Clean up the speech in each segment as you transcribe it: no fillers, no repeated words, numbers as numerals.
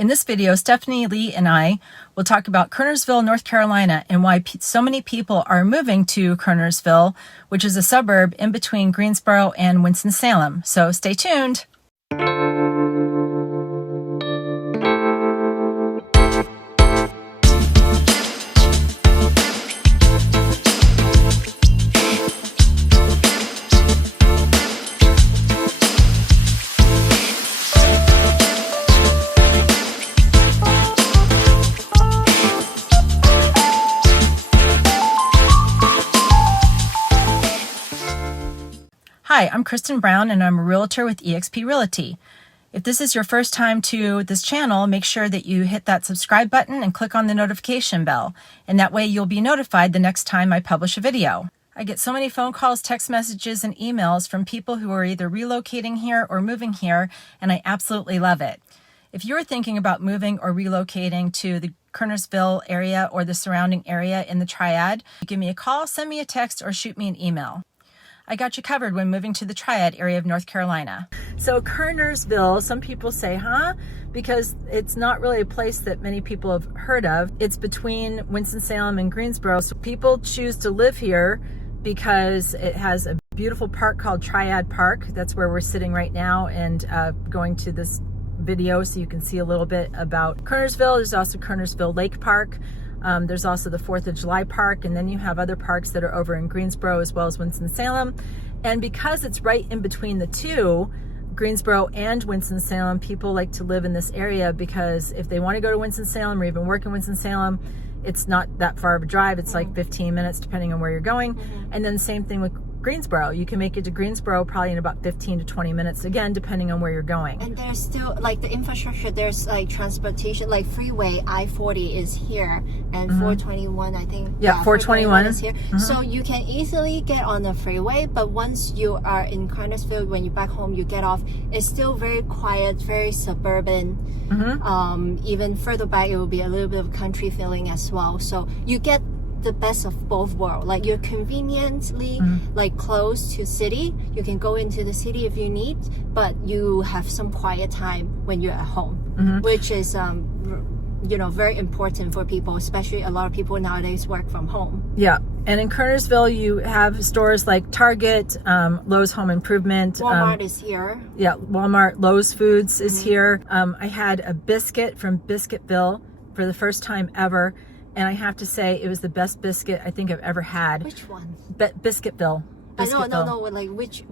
In this video, Stephanie Lee and I will talk about Kernersville, North Carolina, and why so many people are moving to Kernersville, which is a suburb in between Greensboro and Winston-Salem. So stay tuned. Hi, I'm Kristen Brown and I'm a realtor with eXp Realty. If this is your first time to this channel, make sure that you hit that subscribe button and click on the notification bell, and that way you'll be notified the next time I publish a video. I get so many phone calls, text messages, and emails from people who are either relocating here or moving here, and I absolutely love it. If you're thinking about moving or relocating to the Kernersville area or the surrounding area in the Triad, give me a call, send me a text, or shoot me an email. I got you covered when moving to the Triad area of North Carolina. So Kernersville, some people say, huh? Because it's not really a place that many people have heard of. It's between Winston-Salem and Greensboro. So people choose to live here because it has a beautiful park called Triad Park. That's where we're sitting right now and going to this video so you can see a little bit about Kernersville. There's also Kernersville Lake Park. There's also the 4th of July Park, and then you have other parks that are over in Greensboro as well as Winston-Salem. And because it's right in between the two, Greensboro and Winston-Salem, people like to live in this area because if they want to go to Winston-Salem or even work in Winston-Salem, it's not that far of a drive. It's like 15 minutes depending on where you're going. And then same thing with Greensboro. You can make it to Greensboro probably in about 15 to 20 minutes, again, depending on where you're going. And there's still, like, the infrastructure, there's like transportation, like freeway, I-40 is here, and 421, I think. Yeah, 421 is here. So you can easily get on the freeway, but once you are in Kernersville, when you're back home, you get off, it's still very quiet, very suburban. Even further back, it will be a little bit of country feeling as well. So you get the best of both worlds. Like, you're conveniently like close to city. You can go into the city if you need, but you have some quiet time when you're at home, which is you know, very important for people, especially a lot of people nowadays work from home. Yeah, and in Kernersville you have stores like Target, Lowe's Home Improvement. Walmart is here. Yeah, Walmart, Lowe's Foods is here. I had a biscuit from Biscuitville for the first time ever. And I have to say, it was the best biscuit I think I've ever had. Which one? Biscuitville. No, like which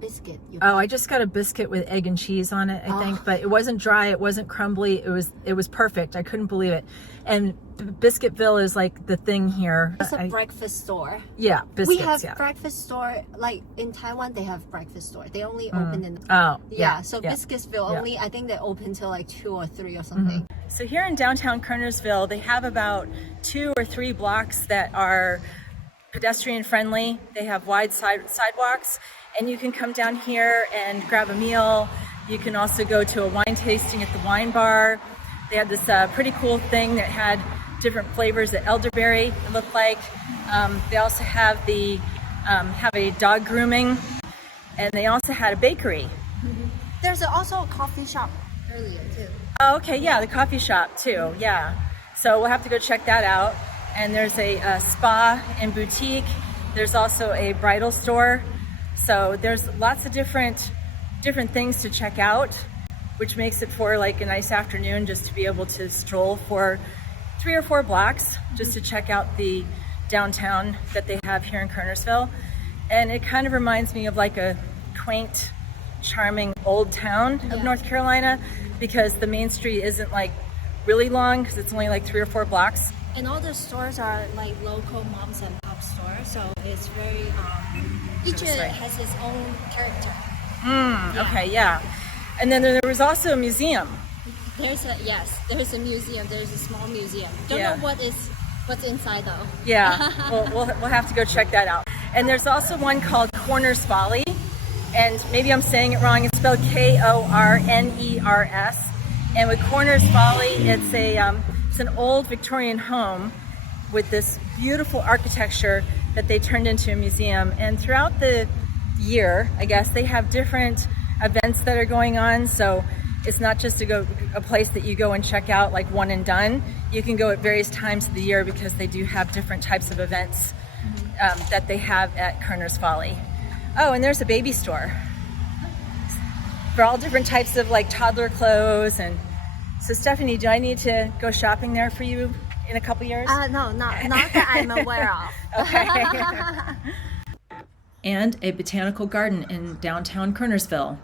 biscuit? I just got a biscuit with egg and cheese on it, I think, but it wasn't dry, it wasn't crumbly, it was perfect. I couldn't believe it. And Biscuitville is like the thing here. It's a breakfast store. Yeah, biscuits. We have breakfast store, like in Taiwan they have breakfast store. They only open in Biscuitville only, I think they open till like 2 or 3 or something. So here in downtown Kernersville, they have about 2 or 3 blocks that are pedestrian friendly. They have wide sidewalks, and you can come down here and grab a meal. You can also go to a wine tasting at the wine bar. They had this pretty cool thing that had different flavors of elderberry, it looked like. They also have a dog grooming, and they also had a bakery. There's also a coffee shop earlier too. Oh, okay, yeah, the coffee shop too, yeah. So we'll have to go check that out. And there's a spa and boutique. There's also a bridal store. So there's lots of different things to check out, which makes it for like a nice afternoon just to be able to stroll for 3 or 4 blocks just to check out the downtown that they have here in Kernersville. And it kind of reminds me of like a quaint, charming old town of North Carolina, because the main street isn't like really long because it's only like 3 or 4 blocks. And all the stores are like local moms and pop stores, so it's very each has its own character. Okay, yeah. And then there was also a museum. There's a museum. There's a small museum. Don't know what's inside though. Yeah, we'll have to go check that out. And there's also one called Kernersville, and maybe I'm saying it wrong. It's spelled Korners. And with Kernersville, it's an old Victorian home with this beautiful architecture that they turned into a museum. And throughout the year, I guess, they have different events that are going on. So it's not just a place that you go and check out like one and done. You can go at various times of the year because they do have different types of events that they have at Kerner's Folly. Oh, and there's a baby store for all different types of like toddler clothes. And so Stephanie, do I need to go shopping there for you in a couple years? No, not that I'm aware of. Okay. And a botanical garden in downtown Kernersville.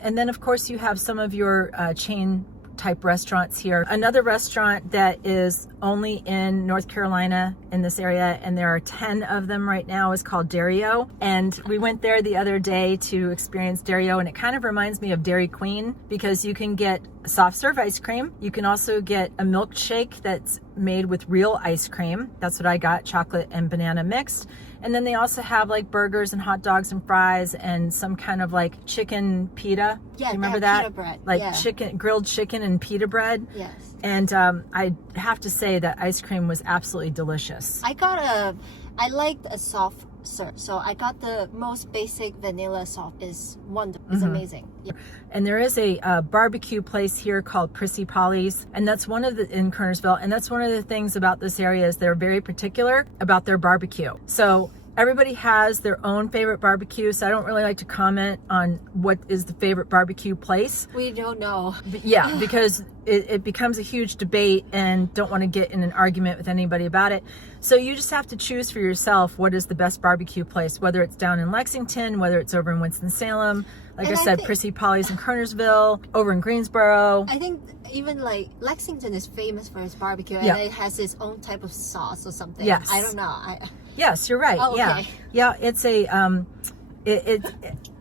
And then of course you have some of your chain type restaurants here. Another restaurant that is only in North Carolina in this area, and there are 10 of them right now, is called Dario. And we went there the other day to experience Dario, and it kind of reminds me of Dairy Queen because you can get soft serve ice cream. You can also get a milkshake that's made with real ice cream. That's what I got, chocolate and banana mixed. And then they also have like burgers and hot dogs and fries and some kind of like chicken pita. Yeah, do you remember that? Pita bread. Like yeah. grilled chicken and pita bread. Yes. And I have to say that ice cream was absolutely delicious. I liked a soft serve, so I got the most basic vanilla soft. Is wonderful. It's amazing. Yeah. And there is a barbecue place here called Prissy Polly's, and that's one of the in Kernersville. And that's one of the things about this area is they're very particular about their barbecue. So everybody has their own favorite barbecue, so I don't really like to comment on what is the favorite barbecue place. We don't know. Yeah, because it becomes a huge debate and don't want to get in an argument with anybody about it. So you just have to choose for yourself what is the best barbecue place, whether it's down in Lexington, whether it's over in Winston-Salem. Like I said, Prissy Polly's in Kernersville, over in Greensboro. I think even like Lexington is famous for its barbecue, and it has its own type of sauce or something. Yes. I don't know. Yes, you're right. Oh, okay. Yeah. It's a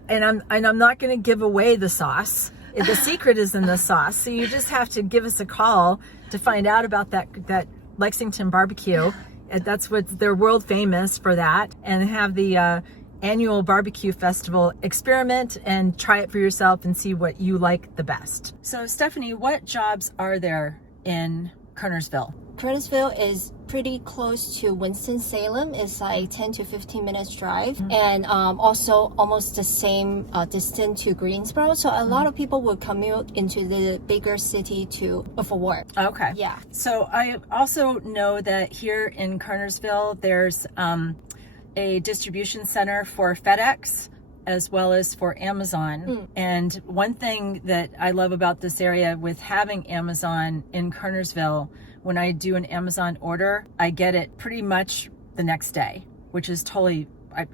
and I'm not going to give away the sauce. The secret is in the sauce. So you just have to give us a call to find out about that Lexington barbecue. That's what they're world famous for, that, and have the annual barbecue festival. Experiment and try it for yourself and see what you like the best. So Stephanie, what jobs are there in Kernersville? Kernersville is pretty close to Winston-Salem. It's like 10 to 15 minutes drive, and also almost the same distance to Greensboro. So a lot of people will commute into the bigger city for work. Okay. Yeah. So I also know that here in Kernersville, there's a distribution center for FedEx as well as for Amazon. And one thing that I love about this area with having Amazon in Kernersville, when I do an Amazon order, I get it pretty much the next day, which is totally,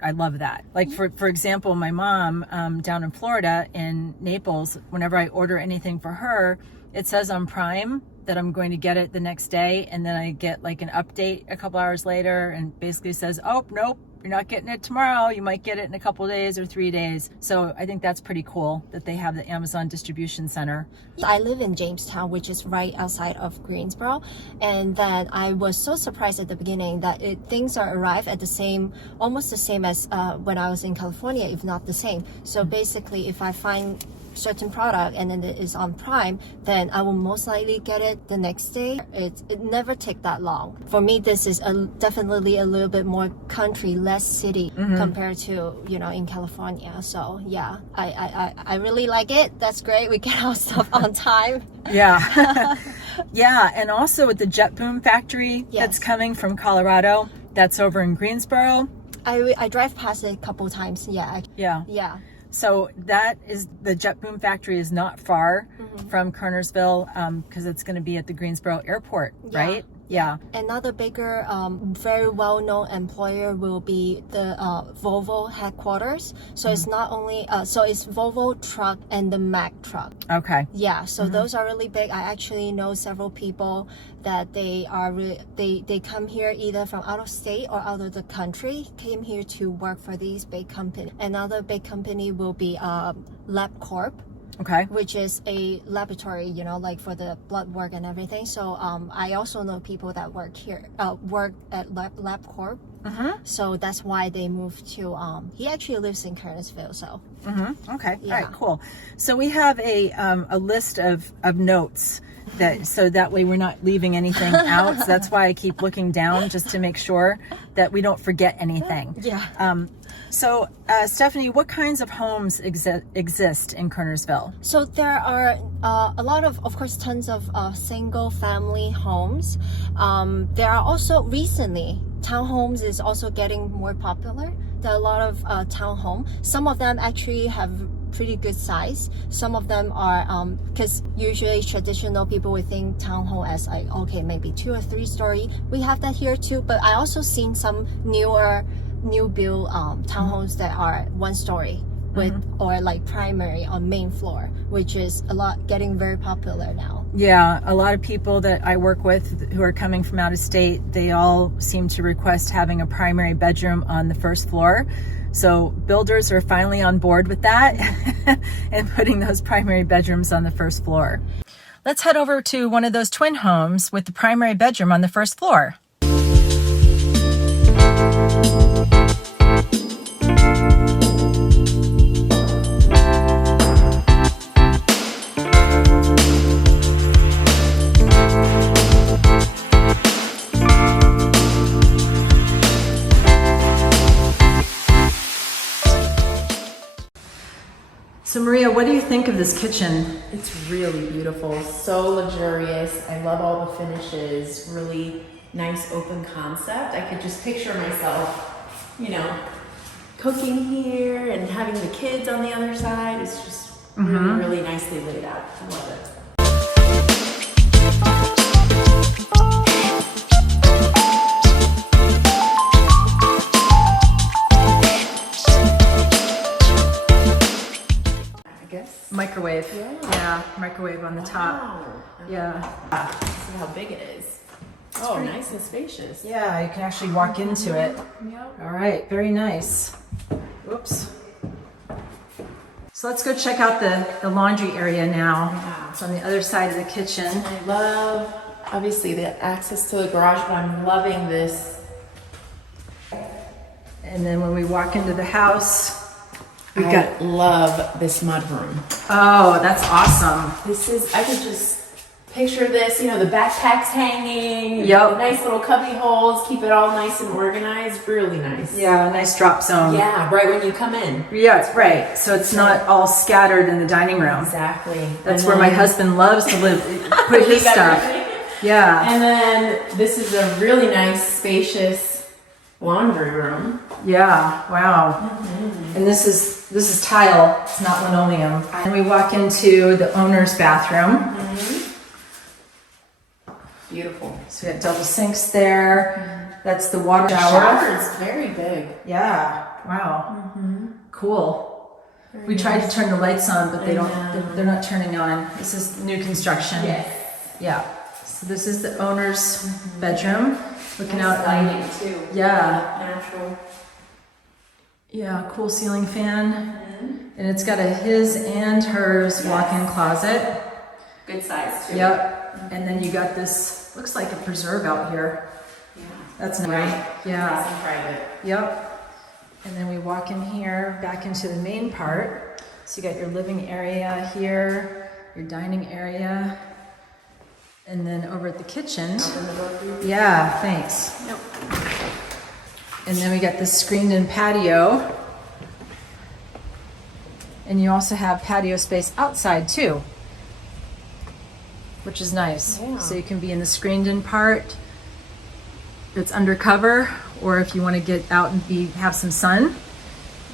I love that. Like for example, my mom down in Florida in Naples, whenever I order anything for her, it says on Prime that I'm going to get it the next day. And then I get like an update a couple hours later and basically says, oh, nope, you're not getting it tomorrow. You might get it in a couple days or 3 days. So I think that's pretty cool that they have the Amazon distribution center. I live in Jamestown, which is right outside of Greensboro, and then I was so surprised at the beginning that things are arrived at almost the same as when I was in California, if not the same. So basically, if I find certain product and then it is on Prime, then I will most likely get it the next day. It never take that long. For me, this is definitely a little bit more country, less city compared to in California. So yeah, I really like it. That's great. We get our stuff on time. Yeah. Yeah, and also with the jet boom factory that's coming from Colorado, that's over in Greensboro. I drive past it a couple times. Yeah. So the jet boom factory is not far from Kernersville because it's going to be at the Greensboro airport, right? Yeah. Another bigger, very well-known employer will be the Volvo headquarters. So it's not only, it's Volvo truck and the Mack truck. Okay. Yeah. So those are really big. I actually know several people that they come here either from out of state or out of the country, came here to work for these big companies. Another big company will be LabCorp. Okay. which is a laboratory, you know, like for the blood work and everything. So I also know people that work here, work at LabCorp. So that's why they moved to, he actually lives in Kernersville, so. Okay, Yeah. all right, cool. So we have a list of notes that, so that way we're not leaving anything out. So that's why I keep looking down just to make sure that we don't forget anything. Yeah. So Stephanie, what kinds of homes exist in Kernersville? So there are a lot of course, tons of single family homes. There are also recently, townhomes is also getting more popular. There are a lot of townhome. Some of them actually have pretty good size. Some of them are, because usually traditional people would think townhome as like, okay, maybe 2 or 3 story. We have that here too, but I also seen some new build townhomes that are 1 story with or like primary on main floor, which is getting very popular now. Yeah, a lot of people that I work with who are coming from out of state, they all seem to request having a primary bedroom on the first floor. So builders are finally on board with that and putting those primary bedrooms on the first floor. Let's head over to one of those twin homes with the primary bedroom on the first floor. So Maria, what do you think of this kitchen? It's really beautiful, so luxurious. I love all the finishes, really nice open concept. I could just picture myself, you know, cooking here and having the kids on the other side. It's just really, really nicely laid out. I love it. Microwave. Yeah, microwave on the top. Wow. Yeah. See how big it is. Oh, nice and spacious. Yeah, you can actually walk into it. Yep. All right, very nice. Oops. So let's go check out the laundry area now. Yeah. It's on the other side of the kitchen. I love, obviously, the access to the garage, but I'm loving this. And then when we walk into the house, I love this mudroom. oh, that's awesome. This is, I could just picture this, you know, the backpacks hanging, Yep. the nice little cubby holes, keep it all nice and organized, really nice. Yeah, a nice drop zone. Yeah, right when you come in. Yeah, right. So it's not all scattered in the dining room. Exactly. That's And where my then- husband loves to live, put his Leave stuff. everything. Yeah. And then this is a really nice, spacious laundry room. Yeah, wow. And this is tile, it's not linoleum. And we walk into the owner's bathroom. Beautiful. So we got double sinks there. That's the water The shower. shower is very big. Yeah, wow. Cool. We tried to turn the lights on, but they don't, they're not turning on. This is new construction. Yes. Yeah. So this is the owner's bedroom. Looking out lighting on, too. yeah. Natural. Yeah, cool ceiling fan. And it's got a his and hers walk-in closet. Good size too. Yep. And then you got this, looks like a preserve out here. Yeah. That's nice. Right. Yeah. Nice and private. Yep. And then we walk in here, back into the main part. So you got your living area here, your dining area, and then over at the kitchen. Open the door for you. Yeah, thanks. Yep. And then we got this screened-in patio. And you also have patio space outside too, which is nice. Yeah. So you can be in the screened-in part that's undercover, or if you want to get out and have some sun,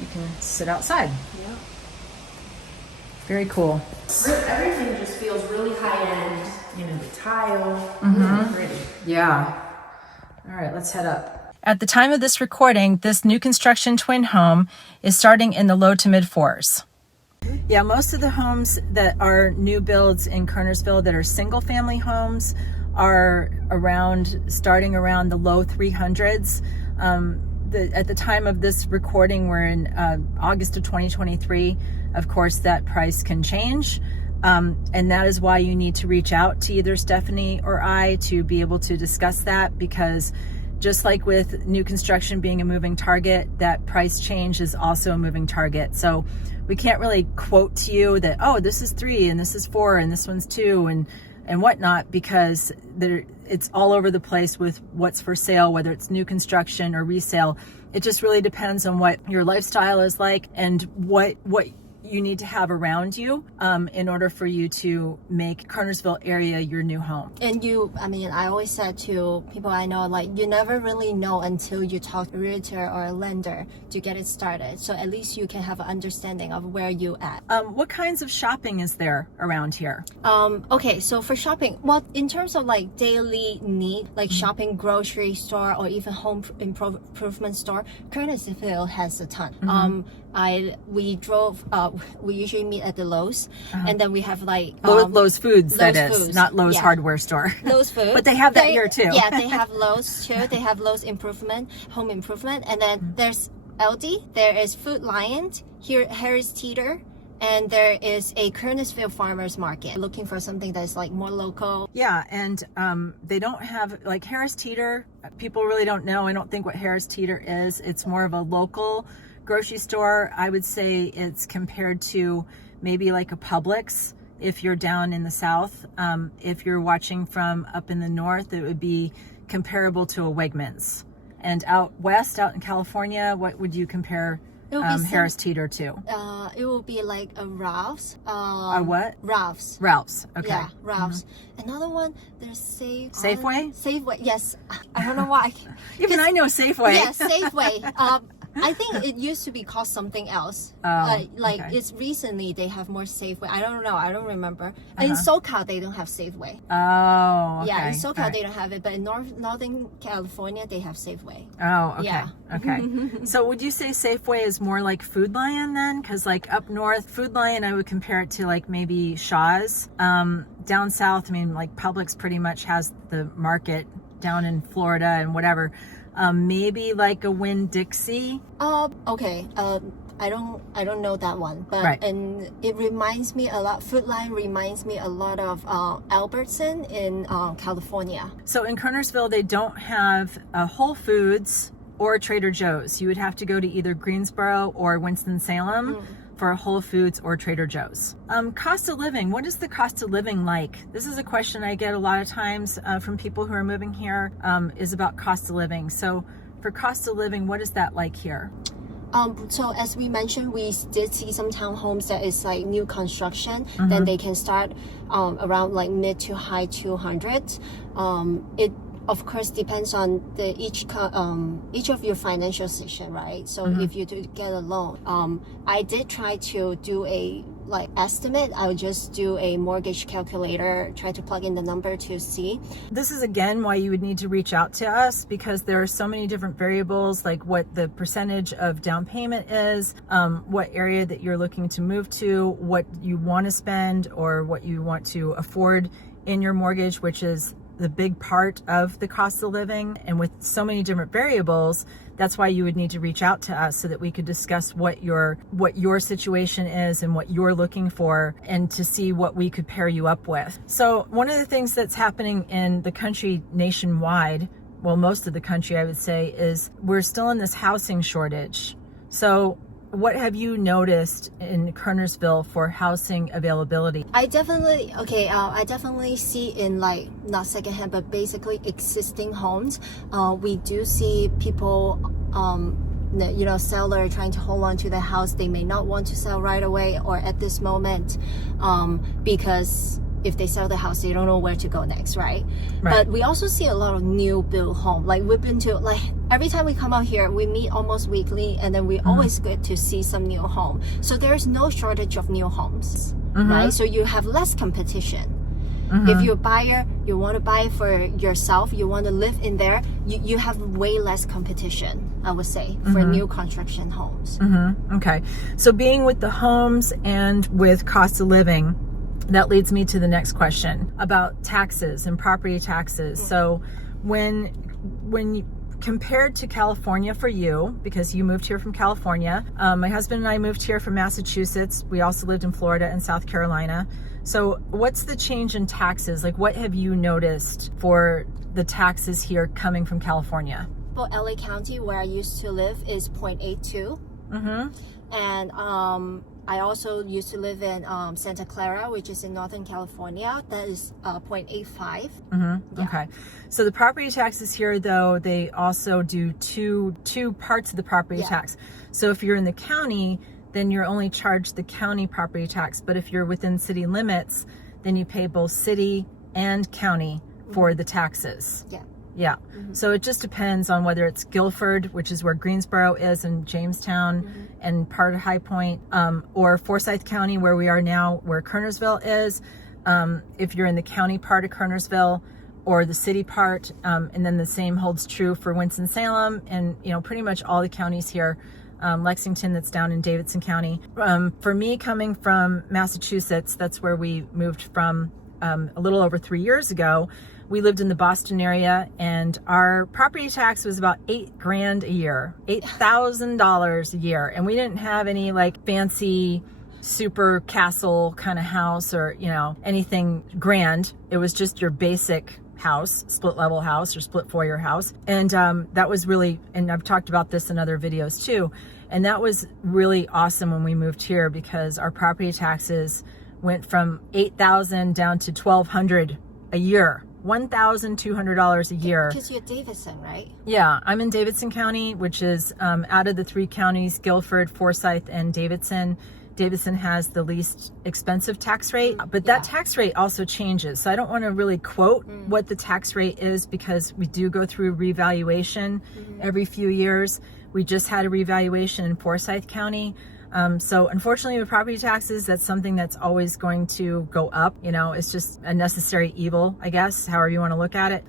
you can sit outside. Yep. Very cool. Everything just feels really high end. You know, the tile, really pretty. Yeah. All right, let's head up. At the time of this recording, this new construction twin home is starting in the low to mid 4s. Yeah, most of the homes that are new builds in Kernersville that are single family homes are starting around the low 300s. at the time of this recording, we're in August of 2023. Of course, that price can change. And that is why you need to reach out to either Stephanie or I to be able to discuss that, because just like with new construction being a moving target, that price change is also a moving target. So we can't really quote to you that, oh, this is 3 and this is 4 and this one's 2 and whatnot, because it's all over the place with what's for sale, whether it's new construction or resale. It just really depends on what your lifestyle is like and what you need to have around you in order for you to make Kernersville area your new home. And I always said to people I know, like, you never really know until you talk to a realtor or a lender to get it started. So at least you can have an understanding of where you at. What kinds of shopping is there around here? Okay, so for shopping, well, in terms of like daily need, like shopping, grocery store, or even home improvement store, Kernersville has a ton. We usually meet at the Lowe's, and then we have like Lowe's Foods, that is, Foods. not Lowe's hardware store. Lowe's Foods, but they have that here too. Yeah, they have Lowe's too. They have Lowe's home improvement, and then there's Aldi. There is Food Lion here, Harris Teeter. And there is a Kernersville farmers market. Looking for something that's like more local. Yeah, and they don't have, like, Harris Teeter. People really don't know. I don't think what Harris Teeter is. It's more of a local grocery store. I would say it's compared to maybe like a Publix if you're down in the south. If you're watching from up in the north, it would be comparable to a Wegmans. And out west, out in California, what would you compare Harris Teeter to? It will be like a Ralph's. A what? Ralph's. Ralph's. Okay. Yeah, Ralph's. Another one, there's Safeway? Safeway, yes. I don't know why. Even I know Safeway. Yeah, Safeway. I think it used to be called something else. Okay. It's recently they have more Safeway. I don't know. I don't remember. In SoCal, they don't have Safeway. Oh, okay. Yeah, in SoCal, they don't have it. But in Northern California, they have Safeway. Oh, okay. Yeah. Okay. So would you say Safeway is more like Food Lion then? Because like up north, Food Lion, I would compare it to like maybe Shaw's. Down south, I mean, like Publix pretty much has the market down in Florida and whatever. Maybe like a Winn-Dixie. Okay. I don't know that one, but right. And it reminds me a lot. Food Lion reminds me a lot of Albertson in California. So in Kernersville, they don't have a Whole Foods or Trader Joe's. You would have to go to either Greensboro or Winston-Salem for a Whole Foods or Trader Joe's. Cost of living, what is the cost of living like? This is a question I get a lot of times from people who are moving here, is about cost of living. So for cost of living, what is that like here? So as we mentioned, we did see some townhomes that is like new construction. Then they can start around like mid to high 200s. It of course depends on each of your financial situation, right? So if you do get a loan, I did try to do a estimate. I would just do a mortgage calculator, try to plug in the number to see. This is again why you would need to reach out to us, because there are so many different variables, like what the percentage of down payment is, what area that you're looking to move to, what you want to spend or what you want to afford in your mortgage, which is the big part of the cost of living. And with so many different variables, that's why you would need to reach out to us so that we could discuss what your situation is and what you're looking for, and to see what we could pair you up with. So one of the things that's happening in the country nationwide, well, most of the country, I would say, is we're still in this housing shortage. So what have you noticed in Kernersville for housing availability? I definitely see in like not secondhand, but basically existing homes. We do see people, seller trying to hold on to the house. They may not want to sell right away or at this moment, because if they sell the house, they don't know where to go next, right? But we also see a lot of new build home. Like we've been to, like every time we come out here, we meet almost weekly, and then we always get to see some new home. So there's no shortage of new homes, right? So you have less competition. If you're a buyer, you want to buy for yourself, you want to live in there, you have way less competition, I would say, for new construction homes. Okay. So being with the homes and with cost of living, that leads me to the next question about taxes and property taxes. So when compared to California for you, because you moved here from California, my husband and I moved here from Massachusetts. We also lived in Florida and South Carolina. So what's the change in taxes? Like, what have you noticed for the taxes here coming from California? For LA County, where I used to live, is 0.82. And I also used to live in Santa Clara, which is in Northern California. That is 0.85. Okay. So the property taxes here, though, they also do two parts of the property tax. So if you're in the county, then you're only charged the county property tax. But if you're within city limits, then you pay both city and county for the taxes. Yeah. So it just depends on whether it's Guilford, which is where Greensboro is, and Jamestown and part of High Point, or Forsyth County, where we are now, where Kernersville is. If you're in the county part of Kernersville or the city part, and then the same holds true for Winston, Salem, and pretty much all the counties here. Lexington, that's down in Davidson County. For me, coming from Massachusetts, that's where we moved from a little over 3 years ago. We lived in the Boston area, and our property tax was about $8,000 a year, $8,000 a year. And we didn't have any like fancy super castle kind of house or, anything grand. It was just your basic house, split level house or split foyer house. And that was really, and I've talked about this in other videos too, and that was really awesome when we moved here, because our property taxes went from $8,000 down to $1,200 a year. $1,200 a year. Because you're Davidson, right? Yeah, I'm in Davidson County, which is out of the three counties, Guilford, Forsyth, and Davidson. Davidson has the least expensive tax rate, but that tax rate also changes. So I don't want to really quote what the tax rate is, because we do go through revaluation every few years. We just had a revaluation in Forsyth County. So unfortunately with property taxes, that's something that's always going to go up. It's just a necessary evil, I guess, however you want to look at it.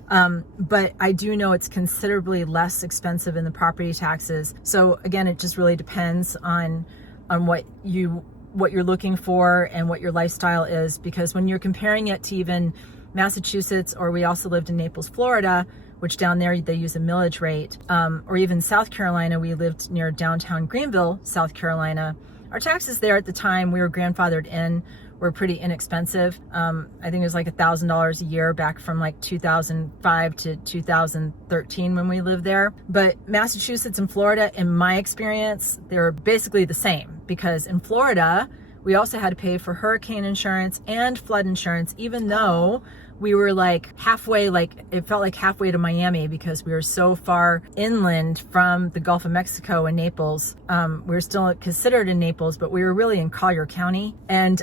But I do know it's considerably less expensive in the property taxes. So again, it just really depends on what you're looking for and what your lifestyle is, because when you're comparing it to even Massachusetts, or we also lived in Naples, Florida, which down there they use a millage rate, or even South Carolina, we lived near downtown Greenville, South Carolina. Our taxes there at the time we were grandfathered in were pretty inexpensive. I think it was like $1,000 a year back from like 2005 to 2013 when we lived there. But Massachusetts and Florida, in my experience, they were basically the same, because in Florida, we also had to pay for hurricane insurance and flood insurance, even though we were like halfway, it felt like halfway to Miami, because we were so far inland from the Gulf of Mexico and Naples. We were still considered in Naples, but we were really in Collier County, and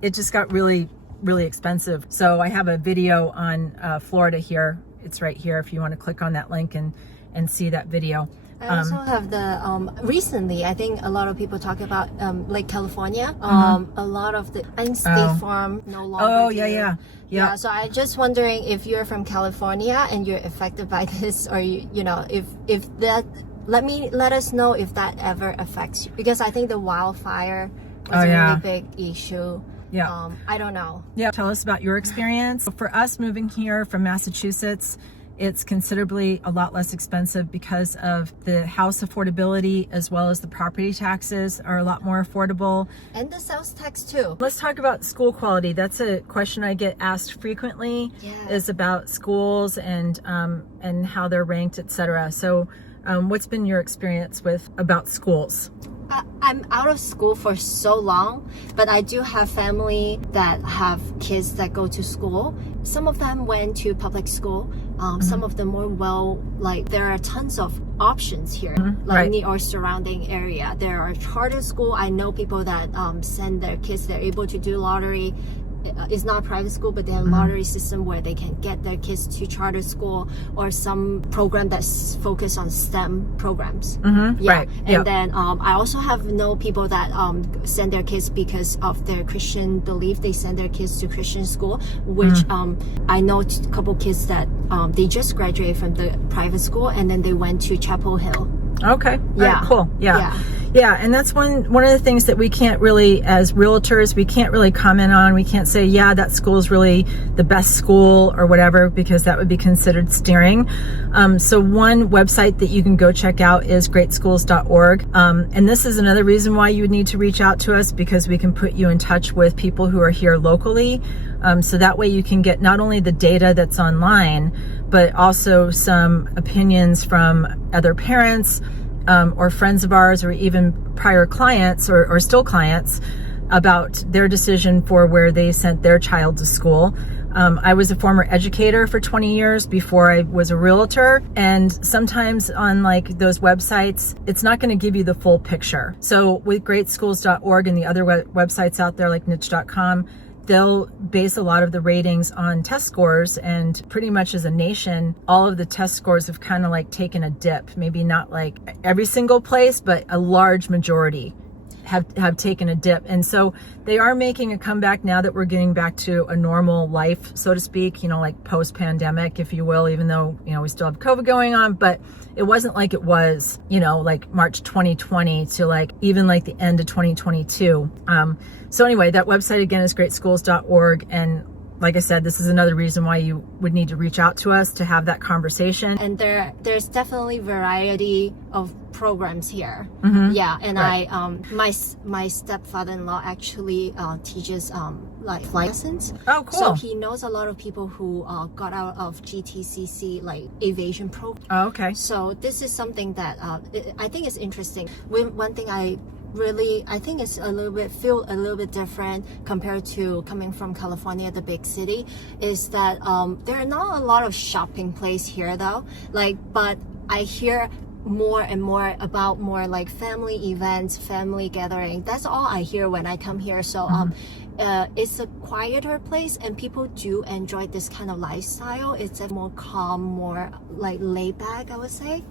it just got really, really expensive. So I have a video on Florida here. It's right here if you want to click on that link and see that video. I also have the recently, I think a lot of people talk about like California, a lot of the State Farm no longer. Yeah. So I just wondering if you're from California and you're affected by this, or if that, let us know if that ever affects you, because I think the wildfire was a really big issue. I don't know. Tell us about your experience. For us moving here from Massachusetts, it's considerably a lot less expensive because of the house affordability, as well as the property taxes are a lot more affordable. And the sales tax too. Let's talk about school quality. That's a question I get asked frequently, is about schools and how they're ranked, etc. So what's been your experience about schools? I'm out of school for so long, but I do have family that have kids that go to school. Some of them went to public school. Some of them were there are tons of options here, in our surrounding area. There are charter school. I know people that send their kids, they're able to do lottery. It's not private school, but they have a lottery system where they can get their kids to charter school, or some program that's focused on STEM programs. And then I also know people that send their kids because of their Christian belief. They send their kids to Christian school, which I know a couple kids that they just graduated from the private school, and then they went to Chapel Hill. Okay. Cool. Yeah, and that's one of the things that we can't really, as realtors, we can't really comment on. We can't say, yeah, that school is really the best school or whatever, because that would be considered steering. So one website that you can go check out is greatschools.org. And this is another reason why you would need to reach out to us, because we can put you in touch with people who are here locally. So that way you can get not only the data that's online, but also some opinions from other parents, or friends of ours, or even prior clients or still clients, about their decision for where they sent their child to school. I was a former educator for 20 years before I was a realtor, and sometimes on like those websites, it's not going to give you the full picture. So with greatschools.org and the other websites out there like niche.com, they'll base a lot of the ratings on test scores, and pretty much as a nation, all of the test scores have kind of like taken a dip. Maybe not like every single place, but a large majority have taken a dip. And so they are making a comeback now that we're getting back to a normal life, so to speak, like post-pandemic, if you will, even though, we still have COVID going on, but it wasn't like it was, like March 2020 to like even like the end of 2022. So anyway, that website again is greatschools.org. And like I said, this is another reason why you would need to reach out to us to have that conversation. And there's definitely variety of programs here. Yeah, and Right. my stepfather-in-law actually teaches like flight lessons. Oh, cool. So he knows a lot of people who got out of GTCC like aviation program. Oh, okay. So this is something that I think is interesting. One thing I think it's feel a little bit different compared to coming from California, the big city, is that there are not a lot of shopping place here though. But I hear more and more about more like family events, family gathering. That's all I hear when I come here. So it's a quieter place, and people do enjoy this kind of lifestyle. It's a more calm, more like laid back, I would say.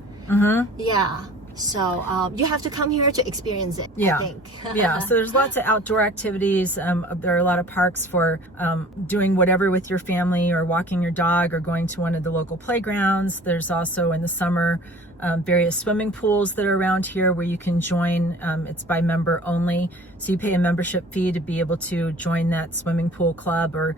Yeah. So you have to come here to experience it, Yeah. I think. Yeah, so there's lots of outdoor activities. There are a lot of parks for doing whatever with your family, or walking your dog, or going to one of the local playgrounds. There's also in the summer various swimming pools that are around here where you can join. It's by member only, so you pay a membership fee to be able to join that swimming pool club, or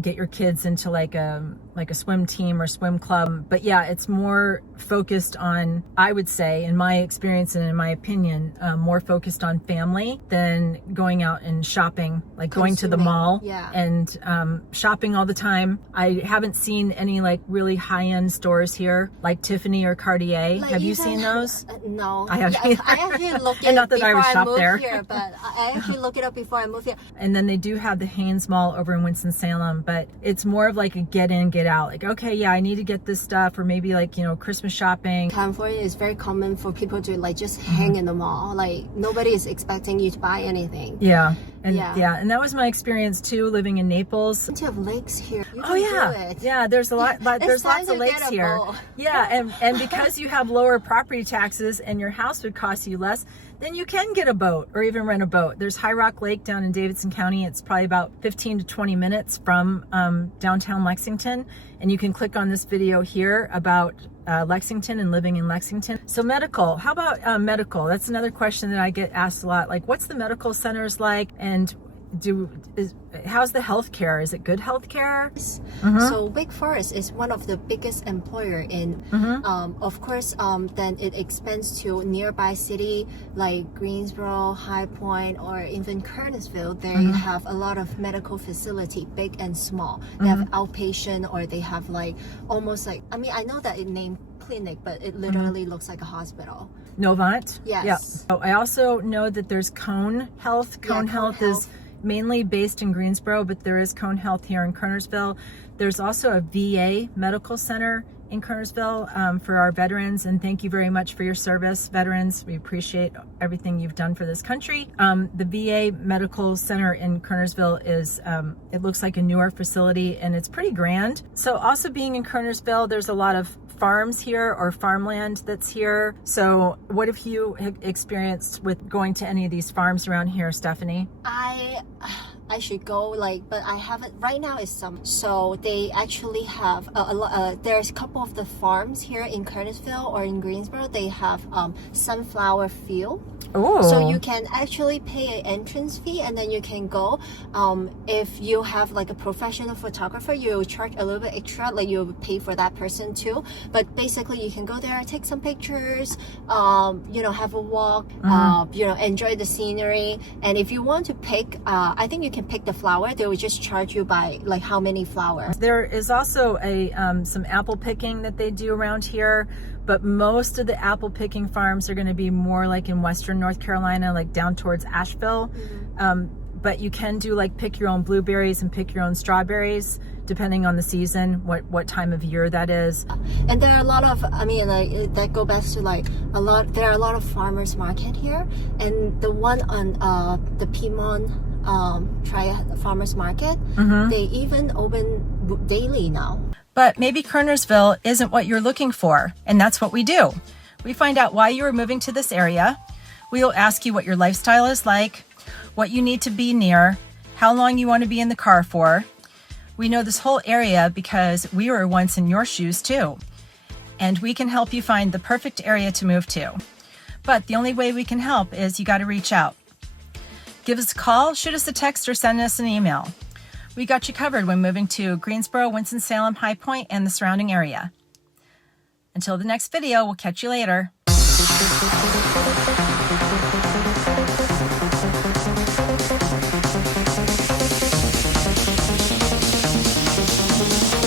get your kids into like a swim team or swim club. But yeah, it's more focused on, I would say, in my experience and in my opinion, more focused on family than going out and shopping, like going to the mall and shopping all the time. I haven't seen any like really high-end stores here, like Tiffany or Cartier. Have you seen those? No. I haven't either. I actually looked And it not that before I would shop moved there. here, but I actually looked it up before I moved here. And then they do have the Haynes Mall over in Winston-Salem, but it's more of like a get in, get out. Like, okay, yeah, I need to get this stuff, or maybe like, Christmas shopping. California is very common for people to like just hang in the mall. Like nobody is expecting you to buy anything. Yeah. And and that was my experience too, living in Naples. You have lakes here. You Oh can yeah, do it. yeah. There's a lot, but there's time lots of to lakes get a here. boat. Yeah, and because you have lower property taxes and your house would cost you less, then you can get a boat or even rent a boat. There's High Rock Lake down in Davidson County. It's probably about 15 to 20 minutes from downtown Lexington, and you can click on this video here about Lexington and living in Lexington. So medical, how about medical? That's another question that I get asked a lot. Like, what's the medical centers like, and how's the healthcare? Is it good healthcare? So Wake Forest is one of the biggest employer in, of course, then it expands to nearby city like Greensboro, High Point, or even Kernersville. They have a lot of medical facility, big and small. They have outpatient, or they have like almost like, I mean, I know that it named clinic, but it literally looks like a hospital. Novant? Yes. Yeah. Oh, I also know that there's Cone Health. Cone Health is mainly based in Greensboro, but there is Cone Health here in Kernersville. There's also a VA medical center in Kernersville for our veterans, and thank you very much for your service, veterans. We appreciate everything you've done for this country. The VA medical center in Kernersville is, it looks like a newer facility, and it's pretty grand. So also being in Kernersville, there's a lot of farms here, or farmland that's here. So what have you experienced with going to any of these farms around here, Stephanie? I should go, like, but I haven't. Right now it's summer, so they actually have there's a couple of the farms here in Kernersville or in Greensboro. They have sunflower field. Ooh. So you can actually pay an entrance fee and then you can go. If you have like a professional photographer, you charge a little bit extra, like you pay for that person too. But basically you can go there, take some pictures, you know, have a walk, you know, enjoy the scenery. And if you want to pick, I think you can pick the flower. They will just charge you by like how many flowers. There is also a some apple picking that they do around here, but most of the apple picking farms are going to be more like in Western North Carolina, like down towards Asheville. But you can do like pick your own blueberries and pick your own strawberries, depending on the season, what time of year that is. And there are a lot of, I mean, like that go back to like there are a lot of farmers market here, and the one on the Piedmont farmers market, they even open daily now. But maybe Kernersville isn't what you're looking for, and that's what we do. We find out why you are moving to this area. We will ask you what your lifestyle is like, what you need to be near, how long you want to be in the car for. We know this whole area because we were once in your shoes too, and we can help you find the perfect area to move to. But the only way we can help is you got to reach out. Give us a call, shoot us a text, or send us an email. We got you covered when moving to Greensboro, Winston, Salem, High Point, and the surrounding area. Until the next video, we'll catch you later.